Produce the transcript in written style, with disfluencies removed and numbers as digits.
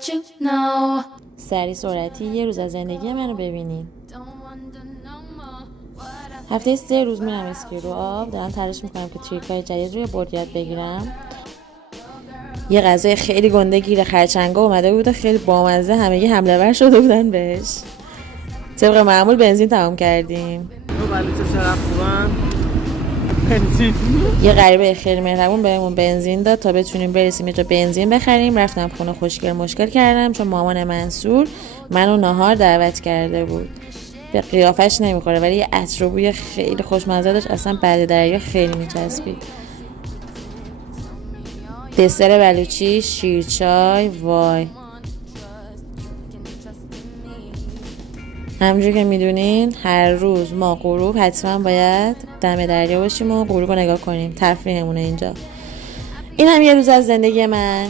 let you know. سری سرعتی یه روز از زندگی منو ببینین. Don't wonder no more what I هفته 3 روز میرم اسکی رو آب. دارم تلاش میکنم که تریکای جدید روی بورد یاد بگیرم. یه غذای خیلی گنده گیر خرچنگا اومده بوده، خیلی بامزه، همگی حمله ور شده بودن بهش. طبق معمول بنزین تمام کردیم. ولی چه شرف خوبن بنزین. یه غریبه خیلی مهربون بهمون بنزین داد تا بتونیم برسیم یه جا بنزین بخریم. رفتم خونه خوشگل مشکل کردم چون مامان منصور منو ناهار دعوت کرده بود. به قیافش نمیخوره ولی یه عطر و بوی خیلی خوشمزه داشت، اصلا بعد دریا خیلی میچسبید. دسر بلوچی، شیرچای، وای. همونجور که میدونین هر روز ما غروب حتما باید دم دریا باشیم و غروب رو نگاه کنیم. تفریحمونه اینجا. این هم یه روز از زندگی من.